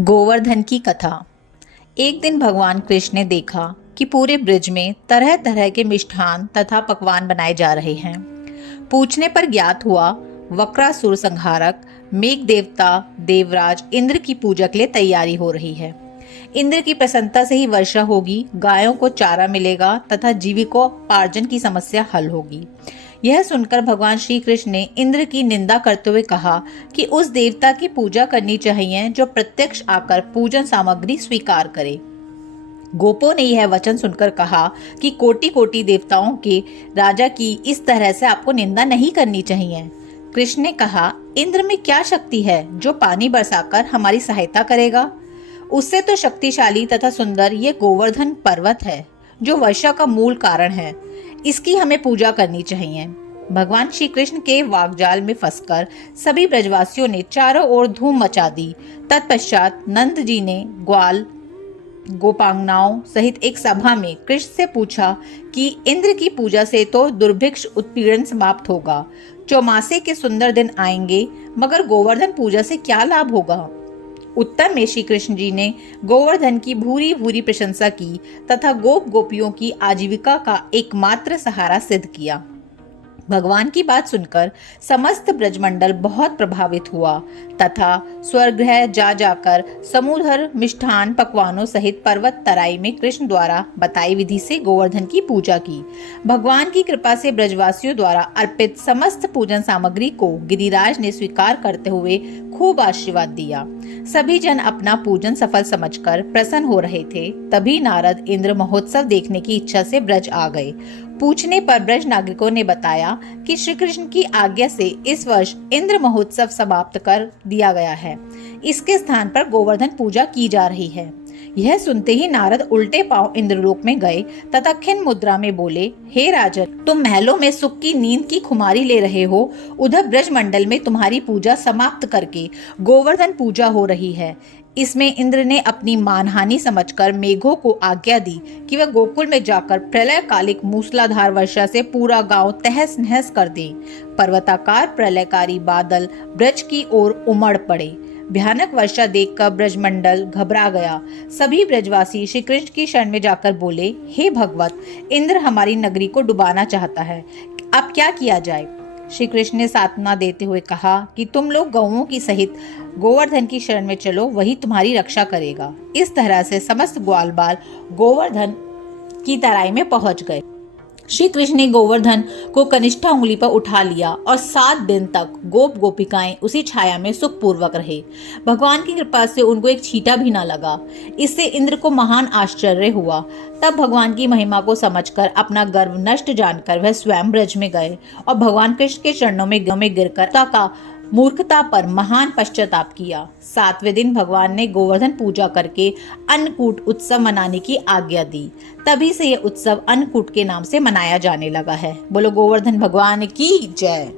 गोवर्धन की कथा। एक दिन भगवान कृष्ण ने देखा कि पूरे ब्रज में तरह तरह के मिष्ठान तथा पकवान बनाए जा रहे हैं। पूछने पर ज्ञात हुआ वक्रासुर संहारक मेघ देवता देवराज इंद्र की पूजा के लिए तैयारी हो रही है। इंद्र की प्रसन्नता से ही वर्षा होगी, गायों को चारा मिलेगा तथा जीविकोपार्जन की समस्या हल होगी। यह सुनकर भगवान श्री कृष्ण ने इंद्र की निंदा करते हुए कहा कि उस देवता की पूजा करनी चाहिए जो प्रत्यक्ष आकर पूजन सामग्री स्वीकार करे। गोपों ने यह वचन सुनकर कहा कि कोटि कोटि देवताओं के राजा की इस तरह से आपको निंदा नहीं करनी चाहिए। कृष्ण ने कहा, इंद्र में क्या शक्ति है जो पानी बरसाकर हमारी सहायता करेगा? उससे तो शक्तिशाली तथा सुंदर ये गोवर्धन पर्वत है जो वर्षा का मूल कारण है। इसकी हमें पूजा करनी चाहिए। भगवान श्री कृष्ण के वाकजाल में फंसकर सभी ब्रजवासियों ने चारों ओर धूम मचा दी। तत्पश्चात नंद जी ने ग्वाल गोपांगनाओं सहित एक सभा में कृष्ण से पूछा कि इंद्र की पूजा से तो दुर्भिक्ष उत्पीड़न समाप्त होगा, चौमासे के सुंदर दिन आएंगे, मगर गोवर्धन पूजा से क्या लाभ होगा? उत्तर में श्री कृष्ण जी ने गोवर्धन की भूरी भूरी प्रशंसा की तथा गोप गोपियों की आजीविका का एकमात्र सहारा सिद्ध किया। भगवान की बात सुनकर समस्त ब्रजमंडल बहुत प्रभावित हुआ तथा स्वर्गगृह जा जाकर समूधर मिष्ठान पकवानों सहित पर्वत तराई में कृष्ण द्वारा बताई विधि से गोवर्धन की पूजा की। भगवान की कृपा से ब्रजवासियों द्वारा अर्पित समस्त पूजन सामग्री को गिरिराज ने स्वीकार करते हुए खूब आशीर्वाद दिया। सभी जन अपना पूजन सफल समझकर प्रसन्न हो रहे थे। तभी नारद इंद्र महोत्सव देखने की इच्छा से ब्रज आ गए। पूछने पर ब्रज नागरिकों ने बताया कि श्री कृष्ण की आज्ञा से इस वर्ष इंद्र महोत्सव समाप्त कर दिया गया है। इसके स्थान पर गोवर्धन पूजा की जा रही है। यह सुनते ही नारद उल्टे पांव इंद्रलोक में गए तथा खिन्न मुद्रा में बोले, हे राजन, तुम महलों में सुख की नींद की खुमारी ले रहे हो, उधर ब्रज मंडल में तुम्हारी पूजा समाप्त करके गोवर्धन पूजा हो रही है। इसमें इंद्र ने अपनी मानहानि समझकर मेघों को आज्ञा दी कि वह गोकुल में जाकर प्रलयकालिक मूसलाधार वर्षा से पूरा गांव तहस नहस कर दें। पर्वताकार प्रलयकारी बादल ब्रज की ओर उमड़ पड़े। भयानक वर्षा देखकर ब्रजमंडल घबरा गया। सभी ब्रजवासी श्री कृष्ण की शरण में जाकर बोले, हे भगवत, इंद्र हमारी नगरी को डुबाना चाहता है, अब क्या किया जाए? श्री कृष्ण ने सांत्वना देते हुए कहा कि तुम लोग गौओं की सहित गोवर्धन की शरण में चलो, वही तुम्हारी रक्षा करेगा। इस तरह से समस्त ग्वाल बाल गोवर्धन की तराई में पहुंच गए। श्री कृष्ण ने गोवर्धन को कनिष्ठा उंगली पर उठा लिया और 7 दिन तक गोप गोपिकाएं उसी छाया में सुखपूर्वक रहे। भगवान की कृपा से उनको एक छींटा भी न लगा। इससे इंद्र को महान आश्चर्य हुआ। तब भगवान की महिमा को समझकर अपना गर्व नष्ट जानकर वह स्वयं ब्रज में गए और भगवान कृष्ण के चरणों में गिरकर का मूर्खता पर महान पश्चाताप किया। 7वें दिन भगवान ने गोवर्धन पूजा करके अन्नकूट उत्सव मनाने की आज्ञा दी। तभी से यह उत्सव अन्नकूट के नाम से मनाया जाने लगा है। बोलो गोवर्धन भगवान की जय।